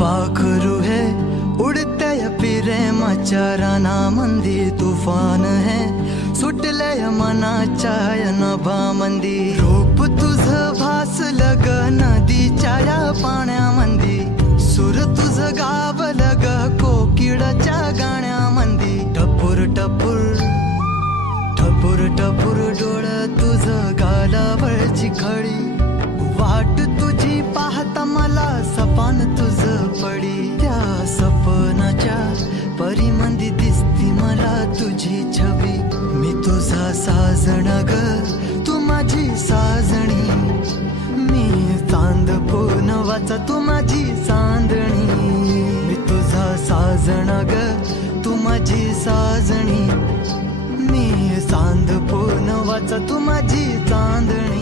पाखरू है उडते प्रेमाच्या रानामंदी तुफान है सुटले मनाच्या नभामंदी रूप तुझं भासलं ग नदीच्या या पाण्यामंदी सूर तुझं गावलं ग कोकिळाच्या गाण्यामंदी टपूर टपूर टपूर टपूर डोळं तुझं गालावरची खडी वाट तुझी पाहता मला सपान तुझं पडी त्या सपनाच्या परीमंदी दिसती मला तुझी छबी मी तुझा साजण ग तू माझी साजणी मी चांद पूनवाचा तू माझी चांदणी मी तुझा साजण ग तू माझी साजणी मी चांद पूनवाचा तू माझी चांदणी